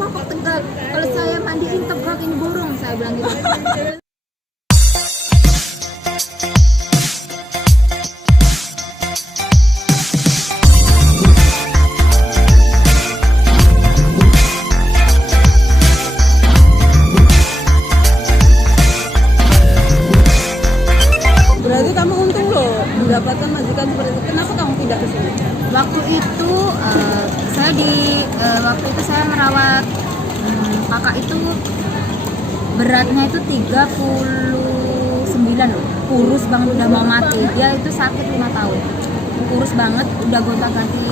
kenapa kok tegak? Kalau saya mandiin tegak, ini borong, saya bilang gitu. Berarti kamu untung loh mendapatkan majikan seperti itu. Kenapa kamu tidak ke sini? Waktu itu waktu itu saya merawat kakak itu beratnya itu 39 loh, kurus banget, udah mau mati. Dia itu sakit 5 tahun, kurus banget, udah gonta-ganti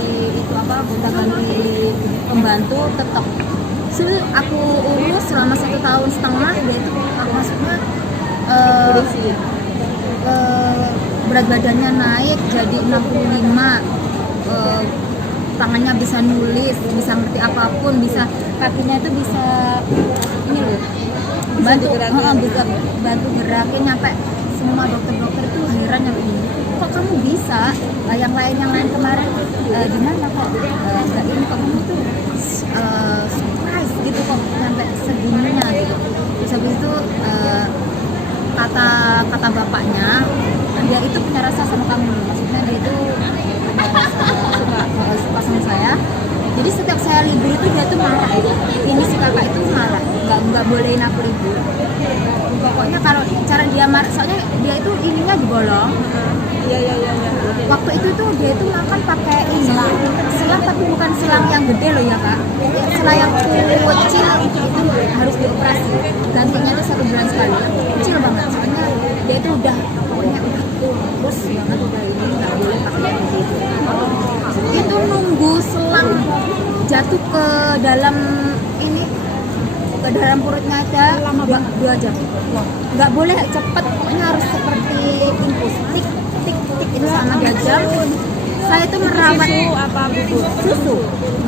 pembantu tetap. Aku urus selama 1,5 tahun, dia itu maksudnya berat badannya naik jadi 65, tangannya bisa nulis, bisa ngerti apapun, bisa kakinya itu bisa ini loh, bisa bantu gerakin, nyampe semua dokter itu heran yang ini, kok kamu bisa, yang lain kemarin gimana kok nggak ini, kok kamu tuh surprise gitu kok sampai segininya gitu. Terus habis itu kata bapaknya, dia itu punya rasa sama kamu, maksudnya dia itu suka sama saya. Jadi setiap saya libur itu dia tuh marah. Ini si kakak itu marah, nggak bolehin aku libur. Pokoknya kalau cara dia marah, soalnya dia itu ininya dibolong. Iya. Waktu itu tuh dia itu makan pakai ini selang, tapi bukan selang yang gede loh ya kak. Selang yang kecil itu harus dioperasi. Gantinya tuh 1 bulan sekali. Kecil banget. Soalnya dia itu udah kurus banget, udah ini nggak boleh pakai gitu. Itu nunggu selang jatuh ke dalam ini, ke dalam perutnya aja lama banget, 2 jam. Nggak boleh cepet, pokoknya harus seperti infus, tik itu sama 2 jam. Saya itu merawat Apa bubur? susu,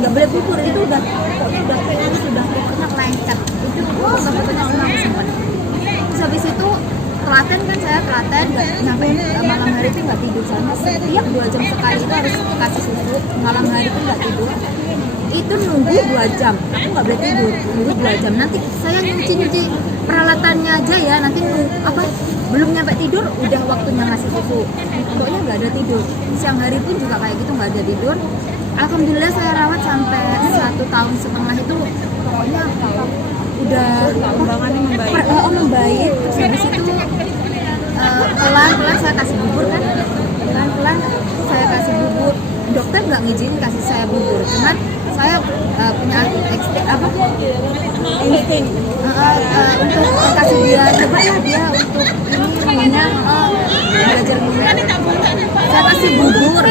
nggak boleh bubur, itu udah pokoknya lengket, itu sebetulnya semua simpan. Terus habis itu telaten kan, saya telaten nggak nyampe malam hari itu nggak tidur, soalnya setiap 2 jam sekali itu harus kasih susu, malam hari itu nggak tidur. Itu nunggu 2 jam, aku nggak boleh tidur, nunggu 2 jam. Nanti saya nyuci peralatannya aja ya, nanti belum nyampe tidur udah waktunya ngasih susu. Pokoknya nggak ada tidur. Siang hari pun juga kayak gitu, nggak ada tidur. Alhamdulillah saya rawat sampai 1,5 tahun itu, pokoknya udah Perkembangannya membaik. Membaik. Terus habis itu pelan-pelan saya kasih bubur kan, pelan-pelan saya kasih bubur. Dokter nggak ngizinin kasih saya bubur, cuman saya punya Insting. untuk kasih dia, coba ya dia untuk ini namanya belajar ngunyah. Saya kasih bubur,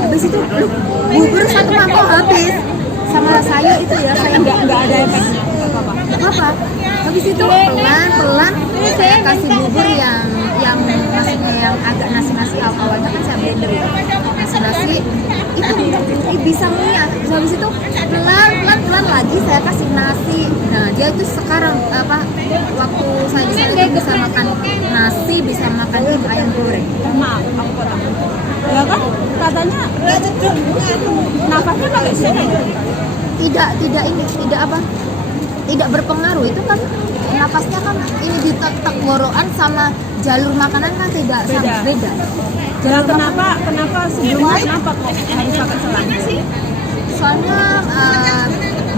habis itu bubur 1 mangkok habis, sama sayur itu ya, saya Nggak ada efeknya apa-apa. Habis itu pelan-pelan saya kasih bubur yang maksudnya yang agak nasi awalnya kan saya blender ya, nasi itu bisa ngunyah. Terus habis itu pelan lagi saya kasih nasi. Nah dia itu sekarang waktu saya di sana itu bisa makan nasi, bisa makan ayam goreng. Maaf, aku potong. Ya kan katanya nafasnya pakai sini. Tidak berpengaruh, itu kan napasnya kan ini di tenggorokan sama jalur makanan kan beda. Ya kenapa sebelumnya kenapa kok harus pakai selang? Soalnya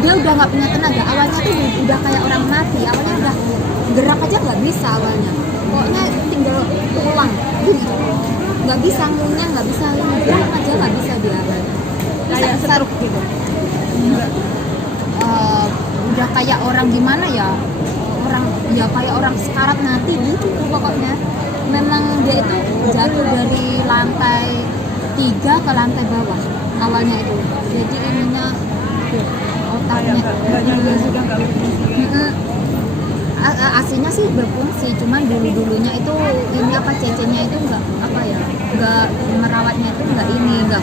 dia udah nggak punya tenaga, awalnya tuh udah kayak orang mati, awalnya udah gerak aja nggak bisa awalnya, pokoknya tinggal tulang gitu, nggak bisa ngunyah, nggak bisa gerak aja nggak bisa dia, Kayak stroke gitu. Udah kayak orang gimana ya, kayak orang sekarat mati gitu pokoknya. Memang dia itu jatuh dari lantai 3 ke lantai bawah awalnya itu, jadi ininya otaknya Sudah nggak berfungsi. aslinya sih berfungsi, cuman dulunya itu ini cecenya itu nggak merawatnya itu nggak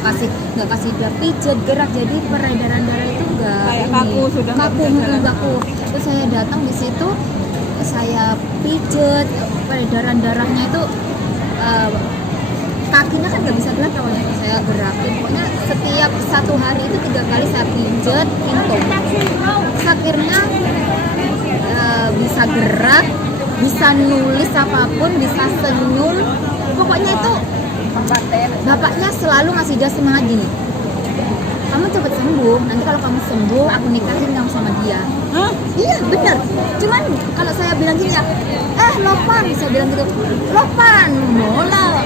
kasih dia pijet gerak, jadi peredaran darah itu Kayak kaku, sudah nggak bisa jalan. kaku. Terus saya datang di situ, saya pijet peredaran darahnya itu kakinya kan nggak bisa gerak kalau saya gerakin. Pokoknya setiap 1 hari itu 3 kali saya pijet pintung. Terus akhirnya bisa gerak, bisa nulis apapun, bisa senyum. Pokoknya itu bapaknya selalu ngasih dia semangat gini, kamu cepet sembuh, nanti kalau kamu sembuh aku nikahin kamu sama dia. Iya bener, cuman kalau saya bilang gini ya, Lopan, saya bilang gitu, Lopan, mola,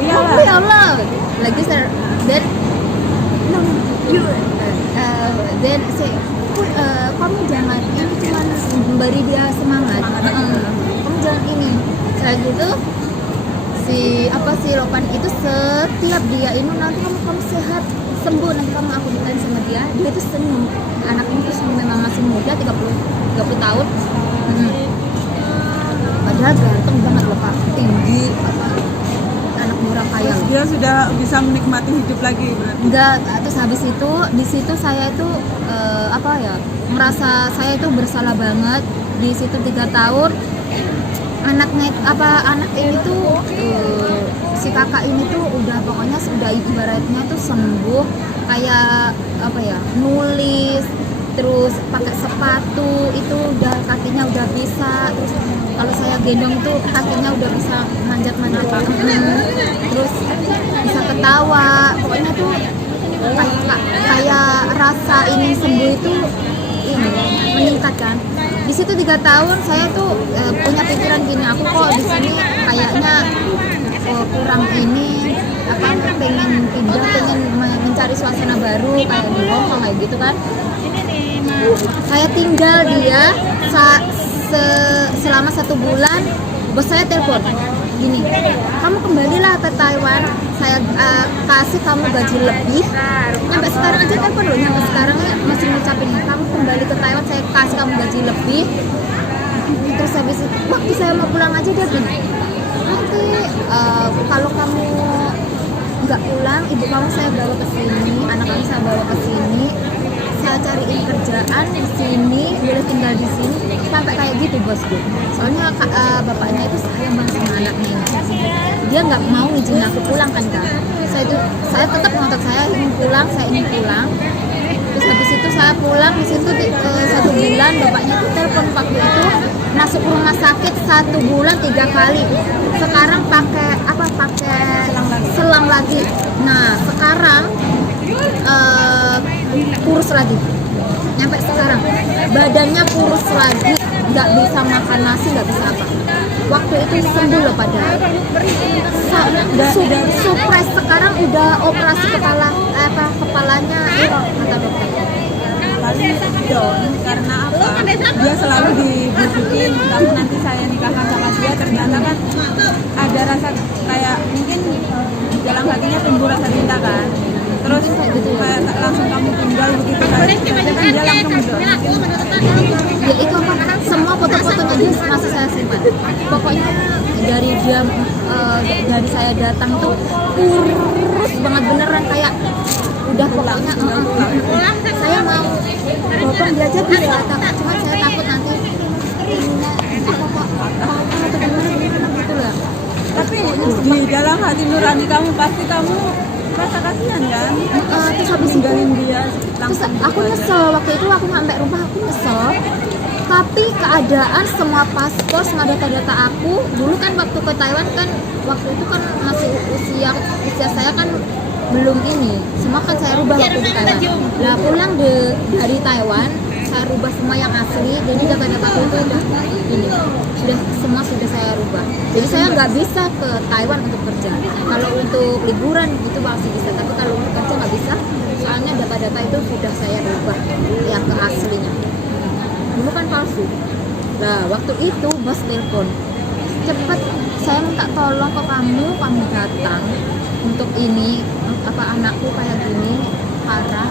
ya Allah, lagi saya, then no, you, then say, kamu jangan, ini cuma memberi dia semangat, kamu jangan ini, saya gitu. Si Lopan itu setiap dia ini nanti kamu sehat sembuh, nanti kamu aku nikahin sama dia itu senyum. Anak ini tuh memang masih muda, 30 tahun. Padahal ganteng banget loh Pak, tinggi, anak murah kaya loh. Dia sudah bisa menikmati hidup lagi berarti. Enggak, terus habis itu di situ saya itu merasa saya itu bersalah banget di situ 3 tahun. Anak ini tuh si kakak ini tuh udah pokoknya sudah ibaratnya tuh sembuh, kayak nulis, terus pakai sepatu itu udah kakinya udah bisa, terus kalau saya gendong itu kakinya udah bisa manjat-manjat, terus bisa ketawa, pokoknya tuh kayak rasa ingin sembuh itu ini meningkat kan. Di situ 3 tahun saya tuh punya pikiran gini, aku kok di sini kayaknya kurang ini, pengen pindah, pengen mencari suasana baru kayak di Hongkong kayak gitu kan. Saya tinggal dia selama 1 bulan, bos saya telepon gini, kamu kembalilah ke Taiwan, saya kasih kamu gaji lebih. Sampai sekarang aja telepon loh, sampai sekarang masih ngucapin, kamu kembali ke Taiwan, saya kasih kamu gaji lebih. Terus habis itu waktu saya mau pulang aja dia gini, nanti kalau kamu nggak pulang, ibu kamu saya bawa ke sini, anak kamu saya bawa ke sini, saya cariin kerjaan di sini, boleh tinggal di sini. Sampai kayak gitu bosku. Soalnya bapaknya itu sayang banget sama anaknya ini. Dia nggak mau izin aku pulang kan kak. Saya tetap ngotot, saya ingin pulang. Terus habis itu saya pulang di situ 1 bulan, bapaknya tuh telepon waktu itu masuk rumah sakit 1 bulan 3 kali. Sekarang pakai selang lagi. Nah sekarang kurus lagi. Nyampe sekarang badannya kurus lagi, nggak bisa makan nasi, nggak bisa apa. Waktu itu sembuh loh padahal. Surprise sekarang udah operasi kepalanya kata dokter. Paling down karena apa? Dia selalu dibujukin, kamu nanti saya nikahkan sama dia, ternyata kan ada rasa kayak mungkin di dalam hatinya tumbuh rasa cinta kan. Terus kayak langsung kamu tinggal begitu kan, dia langsung down. Ya itu semua foto-fotonya dia masih saya simpan. Pokoknya dari saya datang tuh kurus banget beneran, kayak udah pokoknya saya mau potong dia aja bisa, cuma saya takut nanti gitu lah. Tapi di dalam hati nurani kamu pasti kamu rasa kasihan kan? Terus habis ninggalin dia terus aku nyesel waktu itu, aku sampai rumah aku nyesel. Tapi keadaan semua paspor, semua data-data aku dulu kan waktu ke Taiwan kan, waktu itu kan masih usia saya kan belum ini, semua kan saya rubah waktu di Taiwan. Nah pulang dari Taiwan saya rubah semua yang asli, jadi data-data aku itu udah ini, semua sudah saya rubah. Jadi saya nggak bisa ke Taiwan untuk kerja. Kalau untuk liburan itu masih bisa, tapi kalau untuk kerja nggak bisa, soalnya data-data itu sudah saya rubah yang ke aslinya. Dulu kan palsu. Nah waktu itu bos telepon, cepet saya minta tolong ke kamu datang untuk ini anakku kayak gini parah.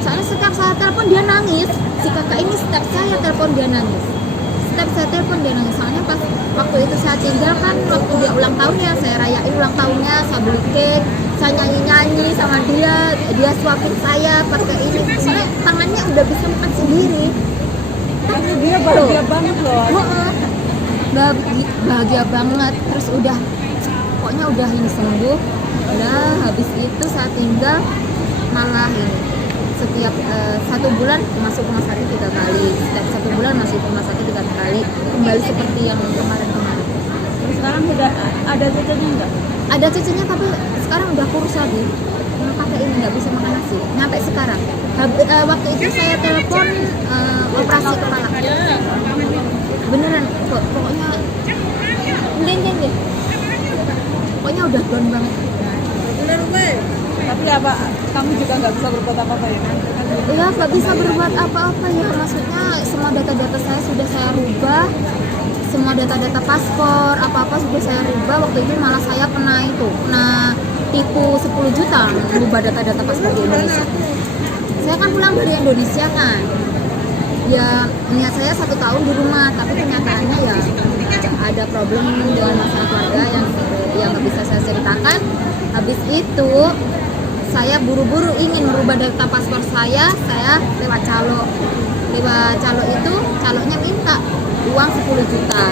Soalnya setiap saya telepon dia nangis, si kakak ini setiap saya telepon dia nangis, soalnya pas waktu itu saya tinggal kan, waktu dia ulang tahun ya, saya rayain ulang tahunnya, saya beli cake, saya nyanyi sama dia suapin saya pakai ini, soalnya tangannya udah bisa makan sendiri. Tapi dia bahagia banget loh. Bahagia banget. Terus udah pokoknya udah ini sembuh. Udah habis itu saya tinggal malah ini setiap 1 bulan masuk rumah sakit 3 kali, setiap 1 bulan masuk rumah sakit 3 kali, kembali seperti yang kemarin-kemarin. Terus sekarang udah ada cucunya enggak? Ada cucunya tapi sekarang udah kurus lagi, pakai ini nggak bisa makan nasi nyampe sekarang. Waktu itu saya telepon operasi kepala beneran pokoknya linting deh, pokoknya udah down banget. Tapi apa kamu juga nggak bisa berbuat apa-apa ya? Ya nggak bisa berbuat apa-apa ya, maksudnya semua data-data saya sudah saya rubah, semua data-data paspor apa-apa sudah saya rubah. Waktu itu malah saya kena tipu 10 juta merubah data-data paspor di Indonesia. Saya kan pulang dari Indonesia kan, ya niat saya 1 tahun di rumah, tapi kenyataannya ya ada problem dengan masalah keluarga yang nggak bisa saya ceritakan. Habis itu saya buru-buru ingin merubah data paspor saya lewat calo itu calonnya minta uang 10 juta.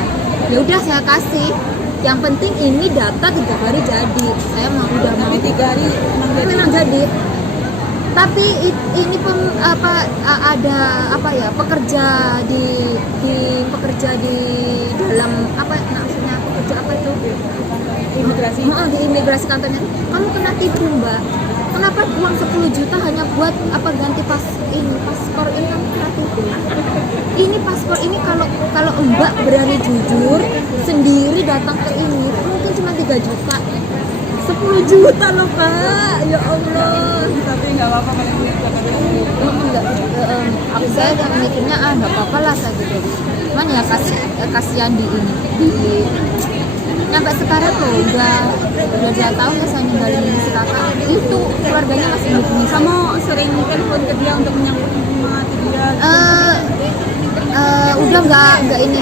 Ya udah saya kasih, yang penting ini data 3 hari jadi. Saya udah mau 3 hari memang jadi. Tapi ini ada pekerja di dalam maksudnya pekerja apa itu imigrasi. Di imigrasi kantornya, kamu kena tipu mbak, kenapa uang 10 juta hanya buat ganti paspor ini kamu kena tipu. Ini paspor ini kalau mbak berani jujur sendiri datang ke ini mungkin cuma 3 juta. 10 juta loh pak, ya Allah. Tapi nggak apa-apa kalau ini saya mikirnya nggak apa-apa lah saya gitu. Cuman ya kasihan di sampai sekarang loh udah 2 tahun ya saya ninggalin si kakak itu, keluarganya masih hubungi. Kamu sering telepon ke dia untuk menyambut hati dia? Udah nggak ini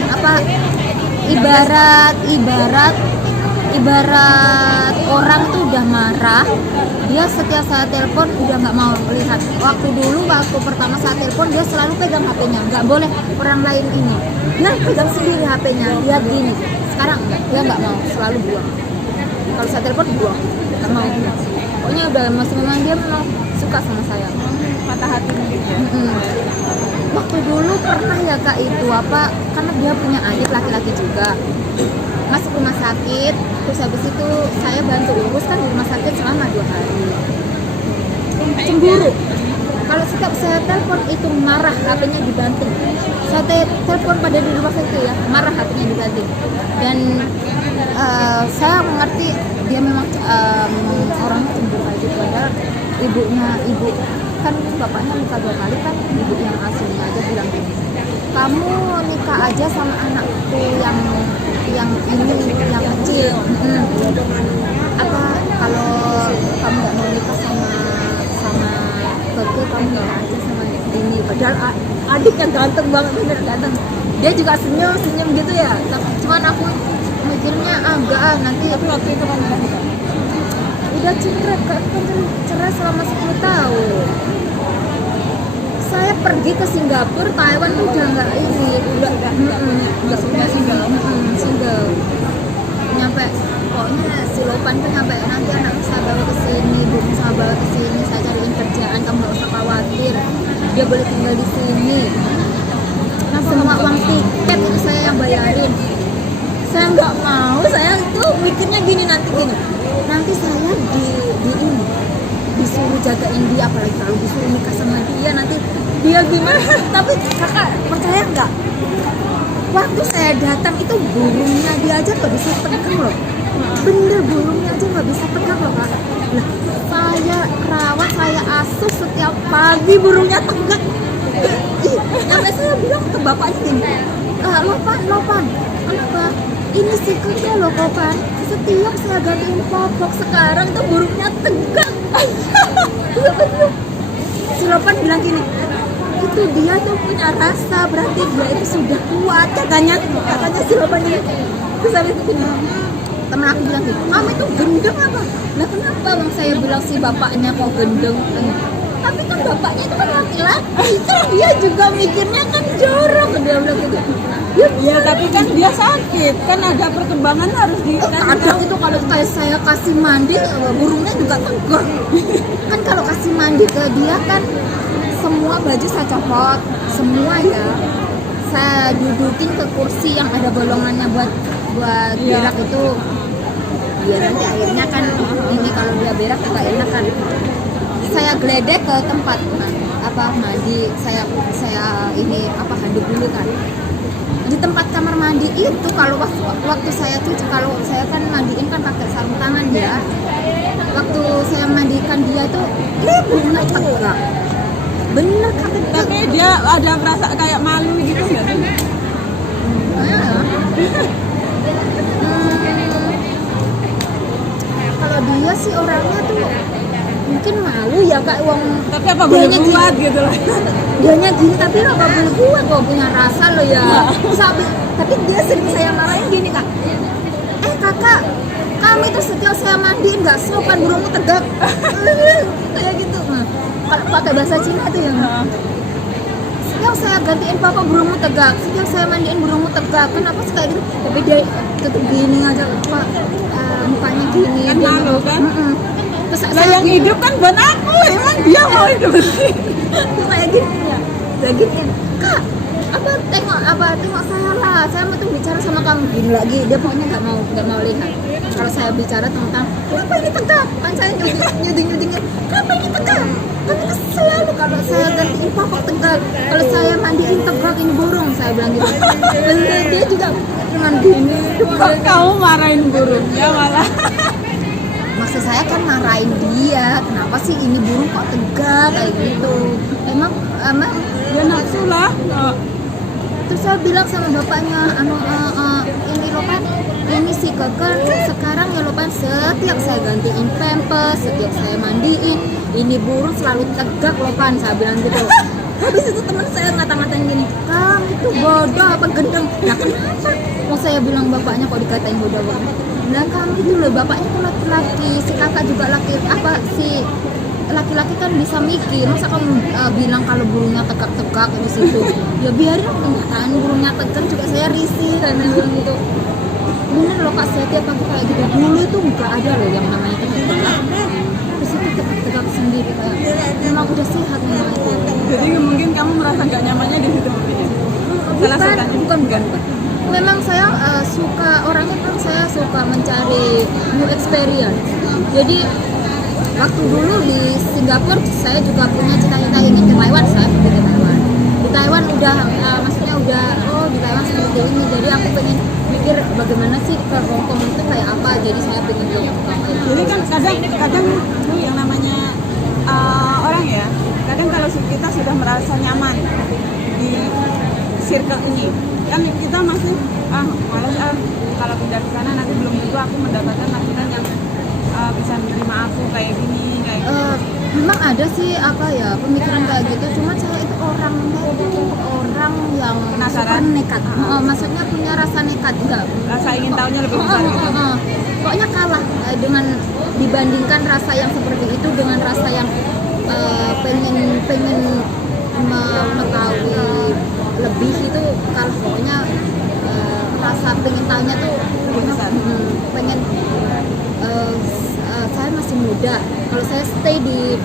ibarat orang tuh udah marah, dia setiap saya telepon udah nggak mau melihat. Waktu pertama saya telepon dia selalu pegang HP-nya, nggak boleh orang lain ini, dia pegang sendiri HP-nya, lihat gini. Sekarang enggak, dia nggak mau, selalu buang. Kalau saya telepon buang, nggak mau. Pokoknya udah memang dia memang suka sama saya. Patah hati gitu ya? Waktu dulu pernah ya kak itu karena dia punya adik laki-laki juga, masuk rumah sakit, terus habis itu saya bantu urus kan di rumah sakit selama 2 hari. Cemburu. Kalau setiap saya telepon itu marah, HP-nya dibanting. Saya telepon pada di rumah sakit ya, marah, HP-nya dibanting. Dan saya mengerti dia memang orangnya cemburu aja. Padahal ibu kan bapaknya nikah 2 kali kan, ibu yang aslinya aja bilang gini, kamu nikah aja sama anakku yang kecil. Kalau kamu nggak mau nikah sama Beke, kamu nikah aja sama ini. Padahal adiknya ganteng banget, bener ganteng. Dia juga senyum gitu ya. Cuman aku mikirnya nanti. Tapi waktu itu kan udah cerai selama 10 tahun. Saya pergi ke Singapura, Taiwan udah nggak ini, udah punya single. Nyampe pokoknya si Lopan tuh nyampe nanti anak saya bawa ke sini, ibu saya bawa ke sini, saya cariin kerjaan, kamu nggak usah khawatir, dia boleh tinggal di sini. Semua uang tiket itu saya yang bayarin. Saya nggak mau, saya tuh mikirnya nanti saya disuruh jagain dia, apalagi kalau disuruh nikah sama dia nanti dia gimana. Tapi kakak percaya nggak, waktu saya datang itu burungnya dia aja nggak bisa pegang loh, bener burungnya aja nggak bisa pegang loh kak. Nah, saya rawat, saya asuh setiap pagi, burungnya tegak. Sampai saya bilang ke bapaknya gini, Lopan, kenapa? Ini sikutnya loh Lopan, setiap saya gantiin popok sekarang tuh burungnya tegak. Si Lopan bilang gini, itu dia tuh punya rasa, berarti dia itu sudah kuat katanya si Lopan ini. Terus habis itu temen aku bilang gini, kamu itu gendeng apa? Nah kenapa bang? Saya bilang si bapaknya kok gendeng. tapi kan bapaknya itu kan laki-laki, kan dia juga mikirnya kan jorok, dia bilang gitu. Ya tapi kan dia sakit, kan ada perkembangan harus di kan Kadang itu kalau kayak saya kasih mandi, burungnya juga tegak. Kan kalau kasih mandi ke dia kan semua baju saya copot, semua ya. Saya dudukin ke kursi yang ada bolongannya buat berak itu. Biar nanti akhirnya kan ini kalau dia berak juga enak kan. Saya geledek ke tempat mandi, saya ini handuk dulu kan. Di tempat kamar mandi itu kalau waktu saya tuh kalau saya kan mandiin kan pakai sarung tangan ya. Waktu saya mandikan dia tuh bener tegak. Bener kata. Tapi dia ada merasa kayak malu gitu nggak sih? Kalau dia sih orangnya tuh mungkin malu ya kak uang. Tapi apa boleh buat gitu loh. Dianya gini tapi lo gak boleh buat kok punya rasa lo ya. Tapi dia sering saya marahin gini kak. Kakak, kami tuh setiap saya mandiin nggak sopan, burungmu tegak. Kayak gitu. Nah, kalau pakai bahasa Cina tuh yang setiap saya gantiin papa burungmu tegak, setiap saya mandiin burungmu tegak. Kenapa sih kayak gitu? Tapi dia tetap gini aja pak, mukanya gini. Kan dia malu kan? Terus Lah yang hidup kan buat aku, emang dia mau hidup sih. Kayak gini ya, kayak gini kak. Tengok saya lah, saya mau tuh bicara sama kamu gini lagi. Dia pokoknya nggak mau lihat. Kalau saya bicara tentang kenapa ini tegak, kan saya nyuding-nyudingin kenapa ini tegak. Kan itu selalu kalau saya gantiin papa tegak, kalau saya mandiin tegak ini burung, saya bilang gitu. Bener dia juga cuman gini. Kok kamu marahin burungnya malah? Maksud saya kan marahin dia, kenapa sih ini burung kok tegak kayak gitu. Emang Dia nafsu lah. Terus saya bilang sama bapaknya, ini loh Pan, ini si kakak sekarang ya loh Pan, setiap saya gantiin pampers, setiap saya mandiin, ini burung selalu tegak loh Pan, saya bilang gitu. Habis itu teman saya ngata-ngatain gini, kamu itu bodoh apa gendeng? Nah kenapa? Mau saya bilang bapaknya kok dikatain bodoh banget? Nah kamu itu loh, bapaknya kan laki-laki, si kakak juga laki-laki kan bisa mikir, masa kamu bilang kalau burungnya tegak-tegak di situ, ya biarin kenyataan burungnya tegak juga saya risih karena bilang gitu. Bener loh kak, saya tiap pagi kayak gitu, dulu itu nggak ada loh yang namanya tegak-tegak, terus itu tegak-tegak sendiri kayak memang udah sehat memang itu. Jadi mungkin kamu merasa nggak nyamannya di situ mungkin ya? Bukan. Memang saya suka orangnya kan, saya suka mencari new experience. Jadi waktu dulu di Singapura saya juga punya cita-cita ingin ke Taiwan, saya pergi ke Taiwan. Di Taiwan maksudnya di Taiwan seperti ini, jadi aku pengen mikir bagaimana sih ke Hongkong itu kayak apa, jadi saya pengen ke Hongkong. Jadi kan kadang tuh yang namanya orang ya, kadang kalau kita sudah merasa nyaman di circle ini, kan kita masih malas kalau pindah ke sana nanti belum tentu aku mendapatkan laki-laki yang bisa menerima aku kayak gini memang ada sih pemikiran kayak gitu, cuma saya itu orang yang penasaran, nekat, maksudnya punya rasa nekat, enggak rasa ingin tahunya lebih besar gitu. Pokoknya kalah dengan dibandingkan rasa yang seperti itu dengan rasa yang pengen mengetahui lebih itu kalah. Pokoknya rasa pengen tahunya tuh lebih besar. Saya masih muda, kalau saya stay di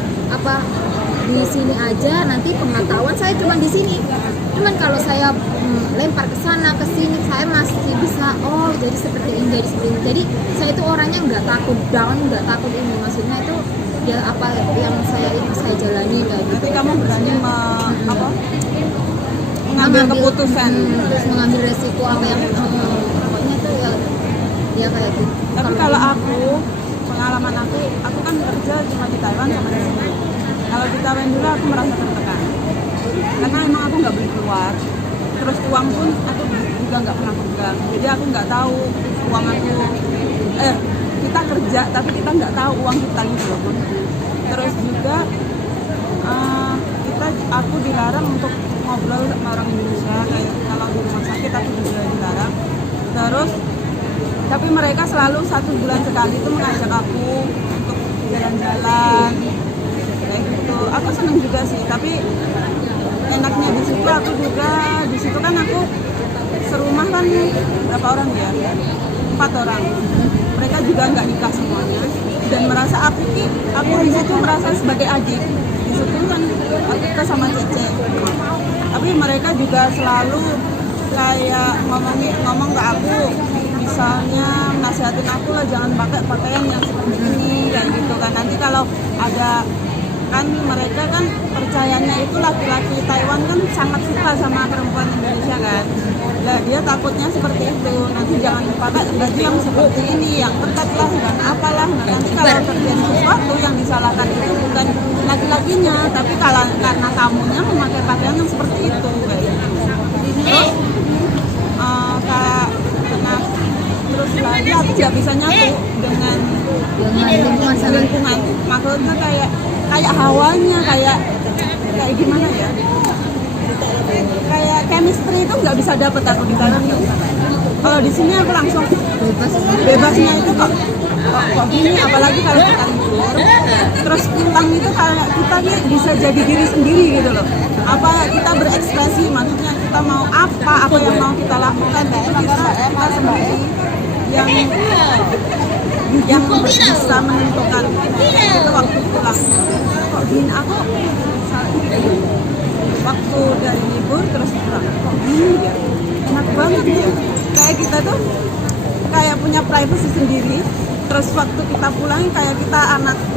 sini aja nanti pengetahuan saya cuma di sini. Cuman kalau saya lempar ke sana ke sini, saya masih bisa jadi seperti ini. Jadi saya itu orangnya nggak takut down, nggak takut ini, maksudnya itu ya apa yang saya jalani kayak gitu. Nanti kamu berani mengambil keputusan, terus mengambil resiko apa yang pokoknya tuh ya kayak gitu. Tapi kalau pengalaman aku kan kerja cuma di Taiwan sama di sini. Kalau di Taiwan dulu aku merasa tertekan karena emang aku nggak boleh keluar, terus uang pun aku juga nggak pernah pegang, jadi aku nggak tahu uang aku kita kerja tapi kita nggak tahu uang kita gitu loh. Terus juga aku dilarang untuk ngobrol sama orang Indonesia, kayak kalau di rumah sakit aku juga dilarang. Terus tapi mereka selalu 1 bulan sekali itu mengajak aku untuk jalan-jalan kayak gitu. aku seneng juga sih, tapi enaknya di situ aku juga di situ kan aku serumah kan berapa orang ya, 4 orang, mereka juga nggak nikah semuanya, dan merasa aku di situ merasa sebagai adik. Di situ kan aku sama Cece, tapi mereka juga selalu kayak ngomong ke aku, misalnya nasihatin aku lah jangan pakai pakaian yang seperti ini kayak gitu kan. Nanti kalau ada kan mereka kan percayanya itu laki-laki Taiwan kan sangat suka sama perempuan Indonesia kan. Nah, dia takutnya seperti itu, nanti jangan pakai baju yang seperti ini, yang ketat lah dan apalah. Nah, nanti kalau terjadi sesuatu yang disalahkan itu bukan laki-lakinya, tapi karena kamunya memakai pakaian yang seperti itu kayak gitu. Terus terus lagi aku nggak bisa nyatu dengan lingkungan. Maksudnya kayak hawanya kayak gimana ya, kayak chemistry itu nggak bisa dapet aku di Thailand. Kalau di sini aku langsung bebasnya itu kok gini, apalagi kalau kita libur terus pulang itu kayak kita nih bisa jadi diri sendiri gitu loh. Apa kita berekspresi, maksudnya kita mau apa yang mau kita lakukan itu kita sendiri yang bisa menentukan itu waktu pulang. Kok gini aku waktu dari libur terus pulang kok gini ya, enak banget ya, kayak kita tuh kayak punya privacy sendiri. Terus waktu kita pulang kayak kita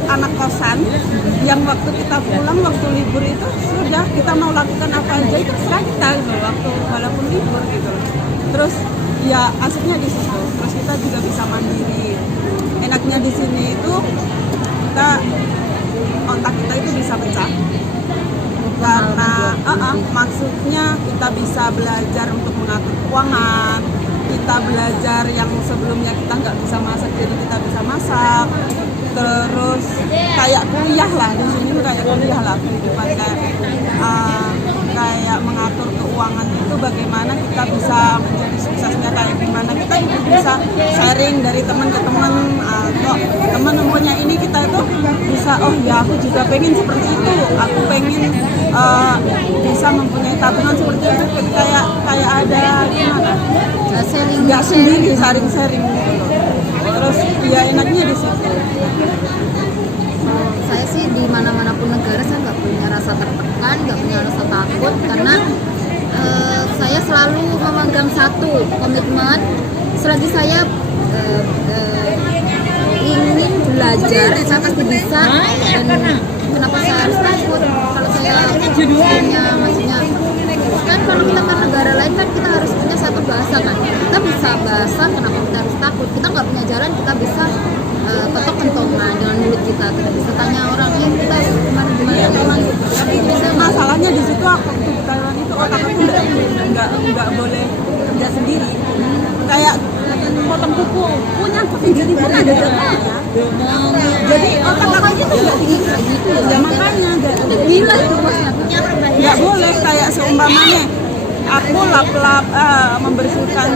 anak kosan yang waktu kita pulang waktu libur itu sudah kita mau lakukan apa aja itu terserah kita gitu, waktu walaupun libur gitu. Terus ya asiknya di situ. Terus kita juga bisa mandiri. Enaknya di sini itu kita otak kita itu bisa pecah. Karena maksudnya kita bisa belajar untuk mengatur keuangan, kita belajar yang sebelumnya kita nggak bisa masak jadi kita bisa masak. Terus kayak kuliah lah di sini, kayak kuliah lah kehidupan kayak mengatur keuangan itu bagaimana kita bisa menjadi suksesnya kayak gimana, kita itu bisa sharing dari teman ke teman. Kok teman mempunyai ini kita itu bisa, oh ya aku juga pengen seperti itu, aku pengen bisa mempunyai tabungan seperti itu, kayak ada gimana nggak sendiri, sharing gitu. Terus ya enaknya di situ. Saya sih di mana-mana pun negara saya nggak punya rasa tertekan, nggak punya rasa takut, karena saya selalu memegang satu komitmen. Selagi saya ingin belajar, saya pasti bisa. Dan kenapa saya harus takut? Kalau saya punya, maksudnya kan kalau kita ke negara lain kan kita harus punya satu bahasa kan. Kita bisa bahasa, kenapa kita harus takut? Kita nggak punya jalan, kita bisa ketok-kentongan dengan mulut kita bisa tanya orang, kita gimana orang. Tapi masalahnya di situ aku di Thailand itu otak aku nggak boleh kerja sendiri. Kayak potong kuku punya aku sendiri pun ada jadwalnya. Jadi otak aku itu nggak bisa gitu ya. Makanya gila itu bosnya. Nggak boleh kayak seumpamanya aku lap-lap membersihkan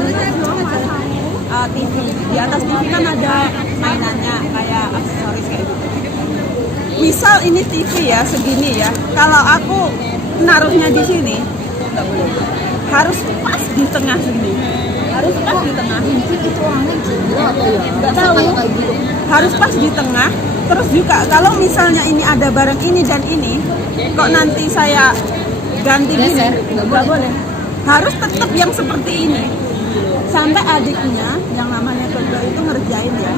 TV. Di atas TV kan ada mainannya kayak aksesoris kayak gitu. Misal ini TV ya segini ya. Kalau aku naruhnya di sini harus pas di tengah sini. Harus pas di tengah. Itu orangnya gila apa ya? Nggak tahu. Harus pas di tengah. Terus juga kalau misalnya ini ada barang ini dan ini, kok nanti saya ganti gini, nggak boleh. Harus tetap yang seperti ini. Sampai adiknya yang namanya Keke itu ngerjain ya,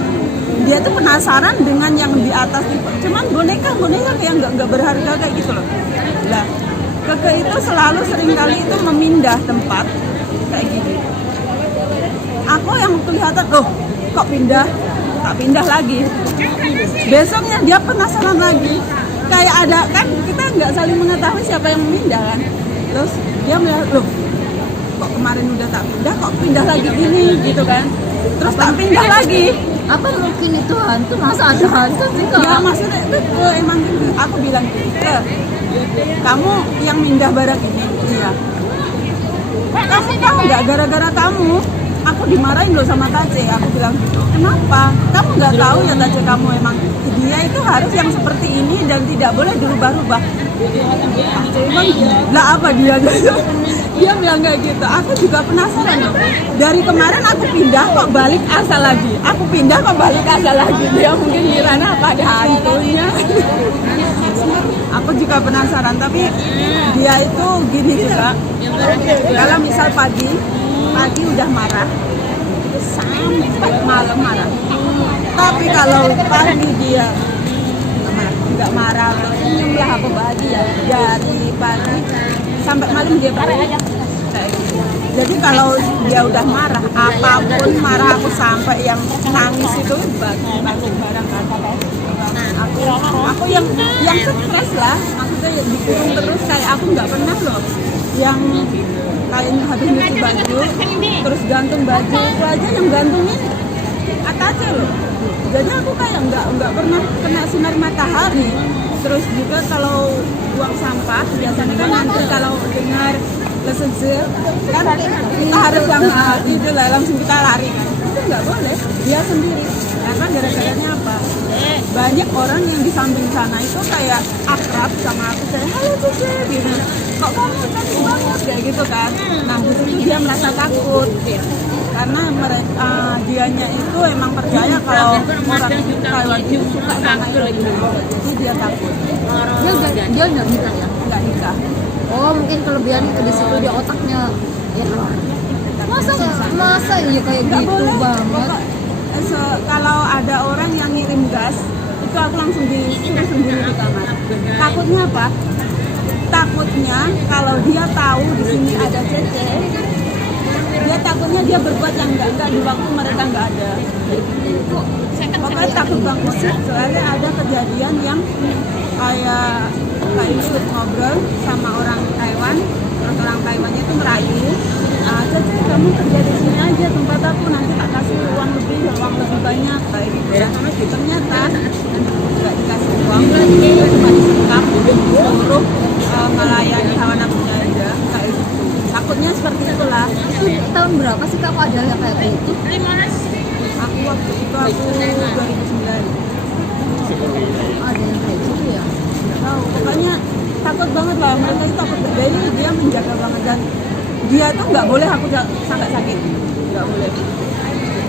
dia tuh penasaran dengan yang di atas itu, cuman boneka kayak nggak berharga kayak gitu loh. Nah, Keke itu selalu seringkali itu memindah tempat kayak gini. Aku yang kelihatan, kok pindah, tak pindah lagi. Besoknya dia penasaran lagi, kayak ada kan kita nggak saling mengetahui siapa yang memindah kan. Terus dia melihat, kok kemarin udah tak pindah, kok pindah lagi gini gitu kan. Terus tak pindah lagi. Apa mungkin itu hantu? Masa ada hantu sih? Ya maksudnya itu emang aku bilang kamu yang mindah barang ini. Iya. Kamu tahu nggak gara-gara kamu aku dimarahin loh sama Tace. Aku bilang gitu, kenapa? Kamu nggak tahu ya Tace, kamu emang dia itu harus yang seperti ini dan tidak boleh dirubah-rubah. Emang lah apa dia gitu? Dia bilang kayak gitu. Aku juga penasaran loh. Dari kemarin aku pindah kok balik asal lagi. Aku pindah kok balik asal lagi. Dia mungkin kiranya apa ada hantunya. Aku juga penasaran, tapi dia itu gini juga. Kalau misal pagi udah marah, sampai malam marah. Tapi kalau pagi dia nggak marah atau senyum lah apa bahagia, dari pagi sampai malam dia kayak gitu. Jadi kalau dia udah marah, apapun marah aku sampai yang nangis itu bagi barang aku yang stres lah, maksudnya dikurung terus kayak aku nggak pernah loh yang kayak habis nyuci baju terus gantung baju itu aja yang gantungin atasnya loh. Jadi aku kayak nggak pernah kena sinar matahari. Terus juga kalau buang sampah biasanya kan nanti kalau dengar leseze kan kita harus yang itu lah langsung kita lari kan, itu nggak boleh, dia sendiri. Karena gara-garanya apa? Banyak orang yang di samping sana itu kayak akrab sama aku, kayak halo Cici gitu, kok kamu cantik banget kayak gitu kan. Nah di situ dia merasa takut karena mereka dianya itu emang percaya kalau orang Taiwan itu suka sama Indonesia, jadi dia takut. Dia nggak nikah ya? Nggak nikah. Oh mungkin kelebihan itu di situ di otaknya ya. Masa iya kayak Nggak gitu boleh. banget. Kalau ada orang yang ngirim gas itu aku langsung disuruh sembunyi di kamar. Takutnya apa? Takutnya kalau dia tahu di sini ada Cece, dia takutnya dia berbuat yang enggak di waktu mereka nggak ada. Pokoknya takut banget. Soalnya ada kejadian yang kayak itu ngobrol sama orang Taiwan, terus orang Taiwannya itu merayu, Cece kamu kerja di sini aja tempat aku, nanti tak kasih uang lebih banyak kayak gitu ya. Ternyata nggak dikasih uang, cuma disekap suruh melayani hawa nafsunya aja kayak gitu. Takutnya seperti itulah. Itu tahun berapa sih kak kok ada yang kayak gitu? Aku waktu itu 2009. Ada yang kayak gitu ya? Tahu, pokoknya takut banget lah, mereka itu takut. Jadi dia menjaga banget dan dia tuh nggak boleh aku sampai sakit, nggak boleh.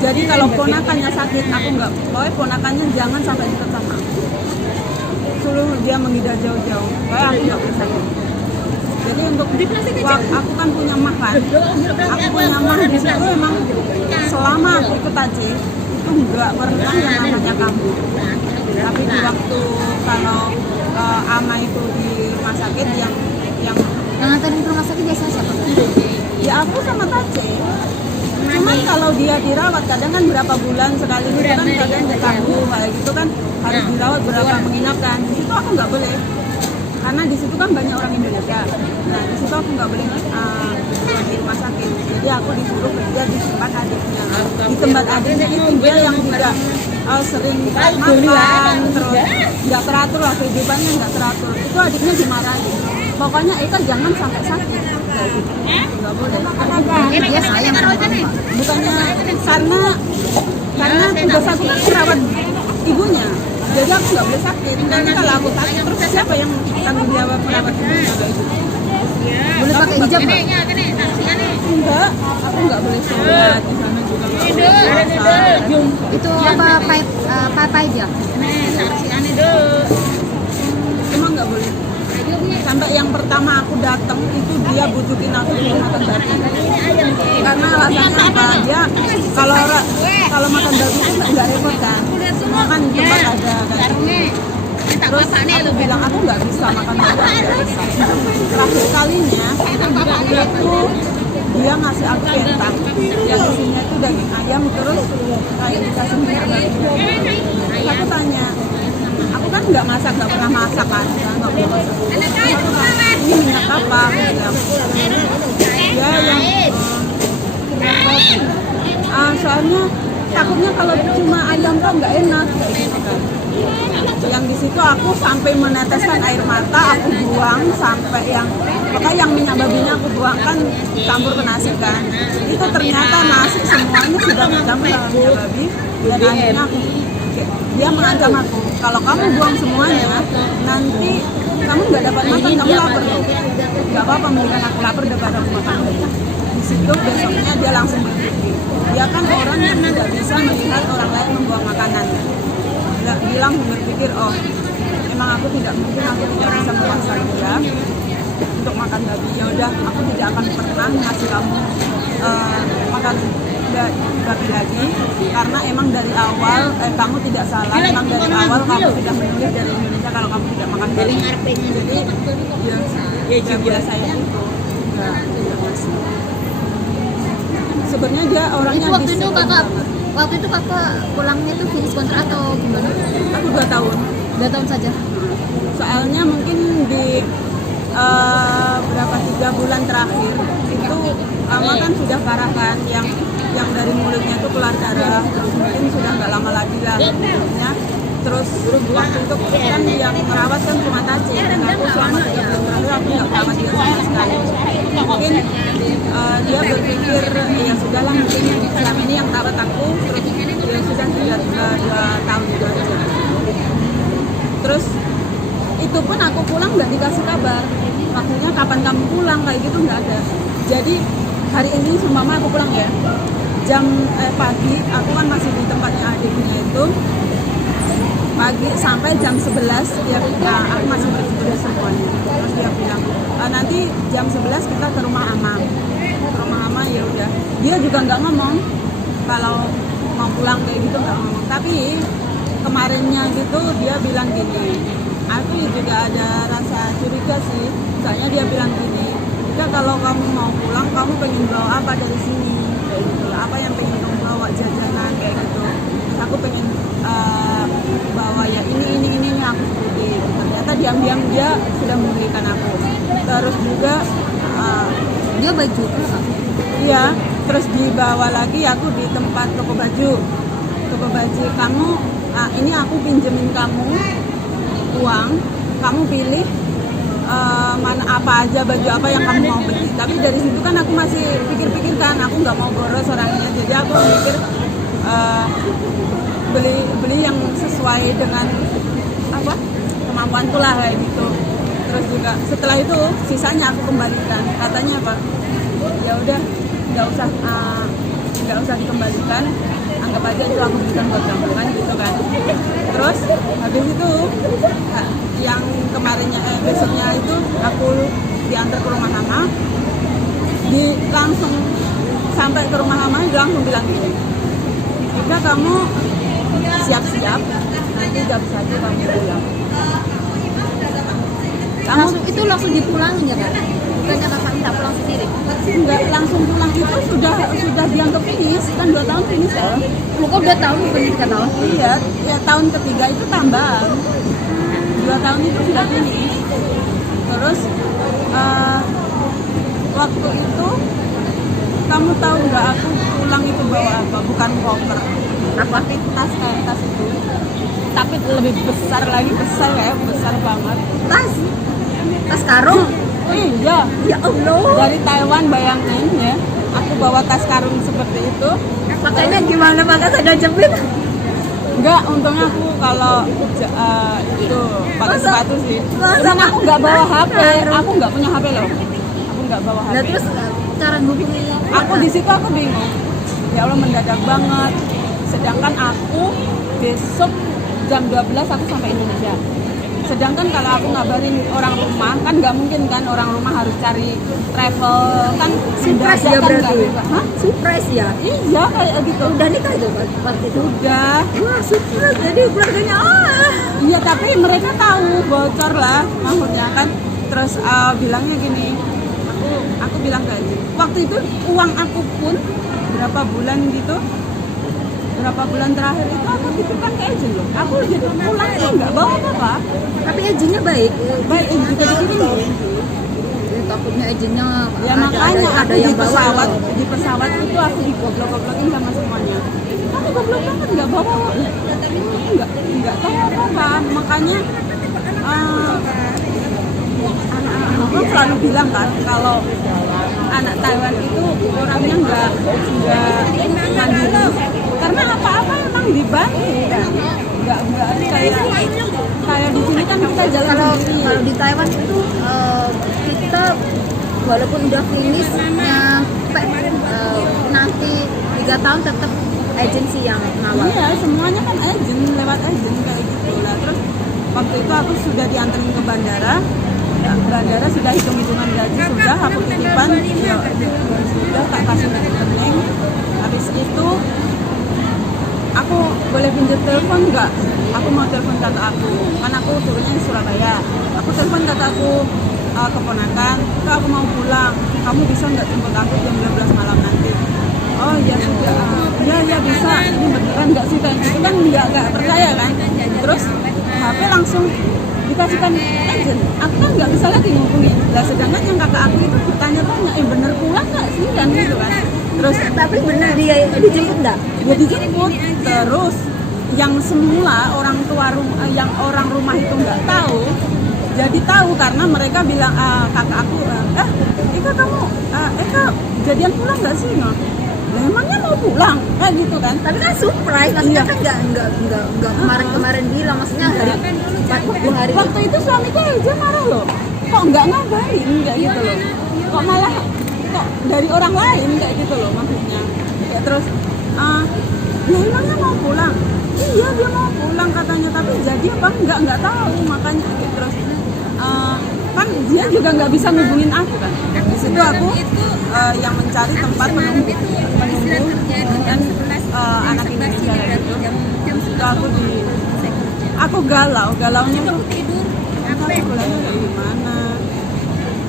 Jadi kalau ponakannya sakit, aku nggak boleh, ponakannya jangan sampai dekat sama aku. Suruh dia menghindar jauh-jauh, supaya aku nggak boleh sakit. Jadi untuk aku kan punya mah kan, aku punya mah di situ emang selama aku ikut Tace itu nggak pernah yang namanya kamu. Tapi di waktu kalau ama itu di rumah sakit yang nganterin ke rumah sakit biasanya siapa? ya aku sama Tace. Cuman kalau dia dirawat kadang kan berapa bulan sekali gitu kan, kadang ketemu kayak gitu kan harus dirawat berapa menginap kan. Di situ aku nggak boleh karena di situ kan banyak orang Indonesia. Nah di situ aku nggak boleh di rumah sakit. Jadi aku disuruh kerja di tempat adiknya. Di tempat adiknya itu dia yang juga sering makan terus nggak teratur lah, kehidupannya nggak teratur. Itu adiknya dimarahin. Pokoknya Eka jangan sampai sakit. Nggak boleh. Dia sayang sama kamu. Bukannya karena tugas aku kan merawat ibunya. Jadi aku nggak boleh sakit. Nanti kalau aku sakit terus siapa yang tanggung jawab merawat ibunya kayak gitu? Boleh pakai hijab nggak? Enggak, aku nggak boleh sholat di sana juga nggak boleh puasa. Itu apa pai aja? Cuma nggak boleh. Sampai yang pertama aku datang itu dia bujukin aku suruh makan babi. Karena alasannya apa? Dia kalau makan babi itu nggak repot kan? Semua kan di tempat ada kan. Terus aku bilang aku nggak bisa makan babi, nggak bisa. Terakhir kalinya itu dia ngasih aku kentang yang isinya itu daging ayam terus kayak dikasih minyak babi. Terus aku tanya, aku kan nggak pernah masak kan, nggak pernah masak. Ini minyak apa? Ya yang soalnya takutnya kalau cuma ayam kan nggak enak kayak gitu kan. Yang di situ aku sampai meneteskan air mata, aku buang sampai yang maka yang minyak babinya aku buangkan campur ke nasi kan, itu ternyata nasi semuanya sudah tercampur sama minyak babi. Dan akhirnya dia mengancam aku, kalau kamu buang semuanya nanti kamu nggak dapat makan, kamu lapar. Nggak apa-apa, mendingan aku lapar daripada aku makan banyak. Di situ besoknya dia langsung berpikir, dia kan orang yang tidak bisa melihat orang lain membuang makanan. Dia langsung berpikir, oh emang aku tidak mungkin, aku tidak bisa memaksa dia untuk makan babi. Ya udah, aku tidak akan pernah ngasih kamu makan babi lagi, karena emang dari awal kamu tidak salah, emang dari awal kamu sudah menulis dari Indonesia kalau kamu tidak makan babi. Jadi ya biasa saya itu nggak ngasih. Sebenarnya dia orangnya waktu itu kakak pulangnya itu finish kontrak atau gimana? Aku 2 tahun. 2 tahun saja. Soalnya mungkin di berapa 3 bulan terakhir itu Ama kan sudah parah kan, yang dari mulutnya itu keluar darah, terus mungkin sudah nggak lama lagi lah mulutnya. Terus waktu itu kan yang merawat kan cuma Taci, dan aku selama 3 bulan terakhir aku nggak merawat dia sama sekali. Mungkin dia berpikir ya sudahlah, mungkin selama ini yang merawat aku, terus ya sudah 2 tahun itu aja. Terus itu pun aku pulang nggak dikasih kabar, maksudnya kapan kamu pulang, kayak gitu nggak ada. Jadi hari ini seumpama aku pulang ya jam pagi, aku kan masih di tempatnya adiknya itu, pagi sampai jam 11 ya, aku masih berkumpul semuanya. Terus dia bilang nanti jam 11 kita ke rumah Ama. Ke rumah Ama, ya udah. Dia juga nggak ngomong kalau mau pulang kayak gitu, nggak ngomong. Tapi kemarinnya gitu dia bilang gini, aku juga ada rasa curiga sih. Soalnya dia bilang gini, jika kalau kamu mau pulang, kamu pengen bawa apa dari sini? Kayak gitu. Apa yang pengen kamu bawa, jajanan kayak gitu. Terus aku pengen bawa ya ini yang aku sebutin. Ternyata diam-diam dia sudah membelikan aku. Terus juga Dia baju. iya, terus dibawa lagi aku di tempat toko baju. Toko baju, kamu ini aku pinjemin kamu uang, kamu pilih mana apa aja, baju apa yang kamu mau beli. Tapi dari situ kan aku masih pikir-pikir kan, aku nggak mau boros orangnya, jadi aku mikir beli yang sesuai dengan apa kemampuanku lah kayak gitu. Terus juga setelah itu sisanya aku kembalikan, katanya apa, ya udah nggak usah dikembalikan, anggap aja itu aku berikan buat kamu kan gitu kan. Terus habis itu yang kemarinnya besoknya itu aku diantar ke rumah Mama, langsung sampai ke rumah Mama dia langsung bilang gini, jika kamu siap-siap nanti jam 1 kamu pulang. Langsung dipulangin ya kan? Bukannya kakak minta pulang sendiri? Enggak, langsung pulang itu sudah dianggap finish kan, 2 tahun finish ya. Kok 2 tahun bukan 3 tahun? Iya, ya tahun ketiga itu tambahan. 2 tahun itu sudah finish. Terus waktu itu kamu tahu nggak aku pulang itu bawa apa? Bukan koper. Apa? Tas, kayak tas itu. Tapi lebih besar lagi, besar banget. Tas karung? Iya. Ya Allah. Dari Taiwan, bayangin ya. Aku bawa tas karung seperti itu. Makanya gimana pakai sandal jepit? Enggak, untungnya aku kalau itu pakai sepatu sih. Masa Emang aku nggak bawa HP, aku nggak punya HP loh. Aku nggak bawa HP. Nah terus cara hubunginya? Aku di situ aku bingung. Ya Allah, mendadak banget. Sedangkan aku besok jam 12 aku sampai Indonesia. Sedangkan kalau aku ngabarin orang rumah kan nggak mungkin kan, orang rumah harus cari travel kan, Surprise ya berarti? Hah? Surprise ya? Iya kayak gitu. Udah nikah itu waktu itu? Udah. Wah surprise, jadi keluarganya Iya, tapi mereka tahu, bocor lah maksudnya kan. Terus bilangnya gini, aku bilang kayak gini, waktu itu uang aku pun berapa bulan terakhir itu aku titipkan ke agent loh. Aku jadi pulang itu nggak bawa apa-apa. tapi agentnya baik Juga dikirim. takutnya agentnya Ya makanya ada aku yang bawa di pesawat itu aku digoblok-goblokin sama semuanya. Aku goblok banget, nggak bawa, nggak tahu apa-apa. Makanya anak-anak selalu selalu bilang kan kalau anak Taiwan itu orangnya nggak mandiri, karena apa-apa emang dibantu kan, nggak kayak di sini kan kita jalan Kalau sendiri. di Taiwan itu kita walaupun udah finish nyampe nanti 3 tahun tetap agensi yang ngawal. Iya, semuanya kan lewat agent kayak gitu lah. Terus waktu itu aku sudah dianterin ke bandara. Bandara sudah hitung-hitungan gaji, sudah aku titipan, ya sudah tak kasih rekening. Habis itu aku boleh pinjam telepon nggak? Aku mau telepon kakak aku, kan aku turunnya di Surabaya. Aku telepon kakak aku, keponakan, kak aku mau pulang, kamu bisa nggak jemput aku jam 12 malam nanti? Oh ya sudah, ya bisa. Ini beneran nggak sih kan? Itu kan nggak percaya kan? Terus HP langsung dikasihkan agent. Aku kan nggak bisa lagi ngubungin. Lah sedangkan yang kakak aku itu bertanya-tanya, bener pulang nggak sih kan gitu kan? Terus Tapi benar dia dijemput nggak? dia dijemput. Terus yang semula orang tua yang orang rumah itu nggak tahu, jadi tahu karena mereka bilang kakak aku, Eka kamu, Eka jadian pulang nggak sih? No? Lah emangnya mau pulang kayak gitu kan? Tapi kan surprise, maksudnya Iya. kan nggak kemarin bilang, maksudnya hari 40 hari. Waktu itu suamiku aja marah loh, kok nggak ngabarin kayak gitu loh, kok malah kok dari orang lain kayak gitu loh maksudnya. Ya terus ya emangnya mau pulang? Iya dia mau pulang katanya, tapi jadi apa nggak tahu makanya. Terus kan dia juga nggak bisa ngubungin aku kan. Di situ aku yang mencari tempat menunggu dan anak Indonesia kayak gitu. Itu aku galaunya tuh aku pulangnya kayak gimana.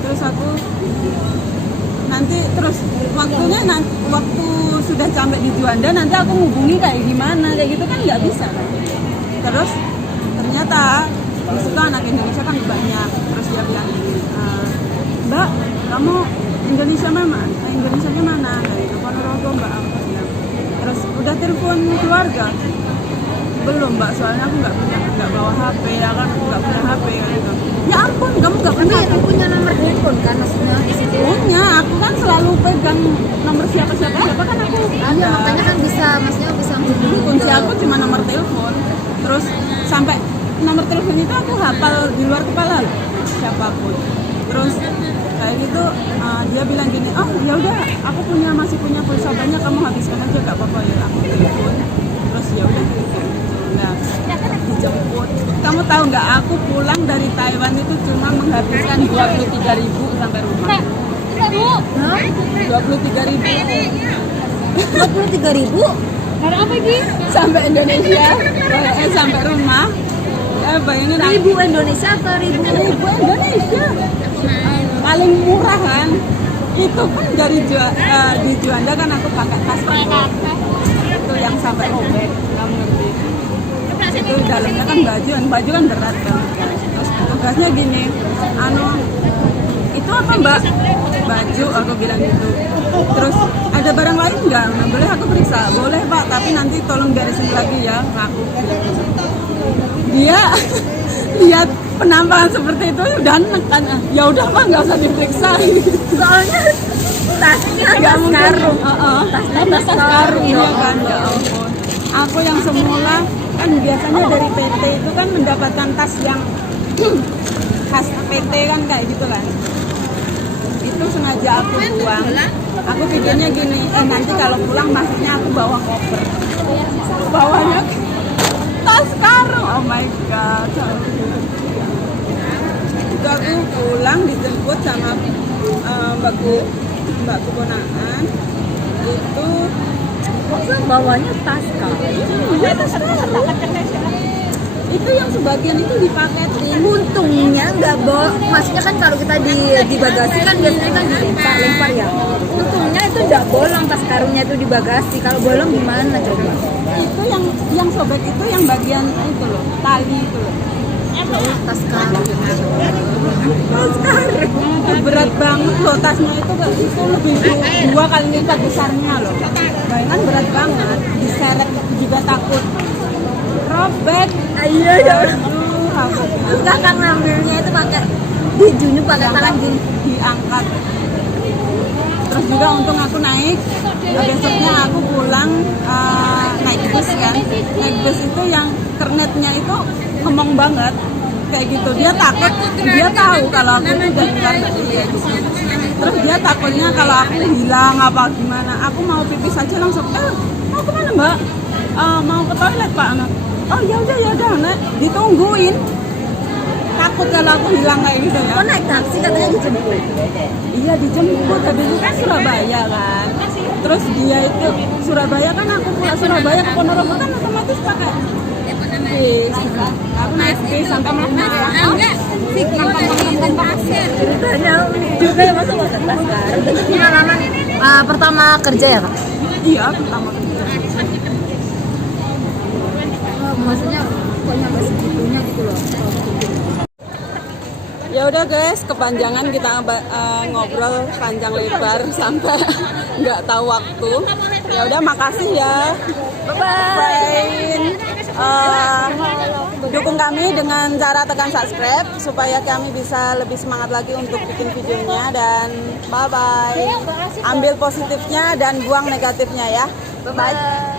Terus aku terus waktu sudah sampai di Juanda nanti aku ngubungi kayak gimana kayak gitu kan nggak bisa kan. Terus ternyata di situ anak Indonesia kan banyak. Terus dia bilang gini, Mbak kamu Indonesianya mana kayak gitu. Ponorogo Mbak, aku bilang. Terus udah telepon keluarga? Belum Mbak, soalnya aku nggak bawa HP ya kan, aku nggak punya HP kayak gitu. Ya ampun, kamu nggak punya Tapi punya nomor handphone kan maksudnya di situ. punya, aku kan selalu pegang nomor siapa kan aku Iya, makanya kan bisa, maksudnya bisa menghubungi kunci ke- aku cuma nomor telepon. Terus sampai nomor telepon itu aku hafal di luar kepala loh, siapapun. Terus kayak gitu dia bilang gini, oh ya udah aku masih punya pulsa banyak, kamu habiskan aja gak apa-apa ya, aku telepon. Terus ya udah nah dijemput. Kamu tahu nggak, aku pulang dari Taiwan itu cuma menghabiskan 23.000 sampai rumah. 23.000 23.000. karena apa ini? Sampai Indonesia, sampai rumah. Bayangin aku, Ribu Indonesia atau ribu? ribu Indonesia paling murah kan. Itu kan dari di Juanda kan aku pakai tas itu yang sampai robek, kamu ngerti. Itu dalamnya kan baju kan berat kan. Terus tugasnya gini, itu apa Mbak? Baju, aku bilang gitu. Terus ada barang lain nggak? Nah, boleh aku periksa? Boleh Pak, tapi nanti tolong beresin lagi ya, aku bilang gitu. Dia lihat penampakan seperti itu udah nekan, ya udah Pak nggak usah diperiksa. Soalnya tasnya Nggak tas mungkin. karung. Tasnya tas karung ya kan, ya ampun. Aku yang semula kan biasanya dari PT itu kan mendapatkan tas yang khas PT kan kayak gitu kan. Itu sengaja aku buang. Aku pikirnya gini, nanti kalau pulang maksudnya aku bawa koper. Bawanya tas karung, oh my god. Itu aku pulang dijemput sama mbakku ponakan. Itu Masa bawanya tas karung? tas karung. Itu yang sebagian itu dipaketin. Untungnya nggak bawa, maksudnya kan kalau kita di bagasi kan biasanya kan dilempar ya. Untungnya itu nggak bolong tas karungnya itu di bagasi. Kalau bolong gimana coba? Itu yang sobek itu yang bagian itu loh, tali itu loh. Tas karung. Tas karung. Itu berat banget loh, tasnya itu lebih 2 kali lipat besarnya loh. Bayangkan berat banget, diseret juga takut robek. Iya ya. Aduh, aku Terus kakak ngambilnya itu pakai Dijunyuk pakai tangan gini. diangkat. Terus juga untung aku naik, besoknya aku pulang naik bus kan. Naik bus itu yang kernetnya itu ngomong banget kayak gitu. Dia takut, dia tahu kalau aku udah keluar dari bus. Terus dia takutnya kalau aku hilang apa gimana. Aku mau pipis aja langsung, mau kemana mbak? Mau ke toilet pak anak. Oh ya udah anak, ditungguin. Takut kalau aku hilang kayak gitu ya. Kok naik taksi katanya dijemput? Iya dijemput, habis itu kan Surabaya kan. Terus dia itu Surabaya kan, aku pulang Surabaya ke Ponorogo kan otomatis pakai bis. Aku naik bis sampai Melampar. Enggak, sih kampung pasir. Ceritanya juga ya masuk ke Laskar. Pengalaman pertama kerja ya Kak? Iya pertama. Maksudnya kok nyampe segitunya gitu loh. Ya udah guys, kepanjangan kita ngobrol panjang lebar sampai nggak tahu waktu. Ya udah, makasih ya. Bye. Dukung kami dengan cara tekan subscribe supaya kami bisa lebih semangat lagi untuk bikin videonya, dan bye. Ambil positifnya dan buang negatifnya ya. Bye.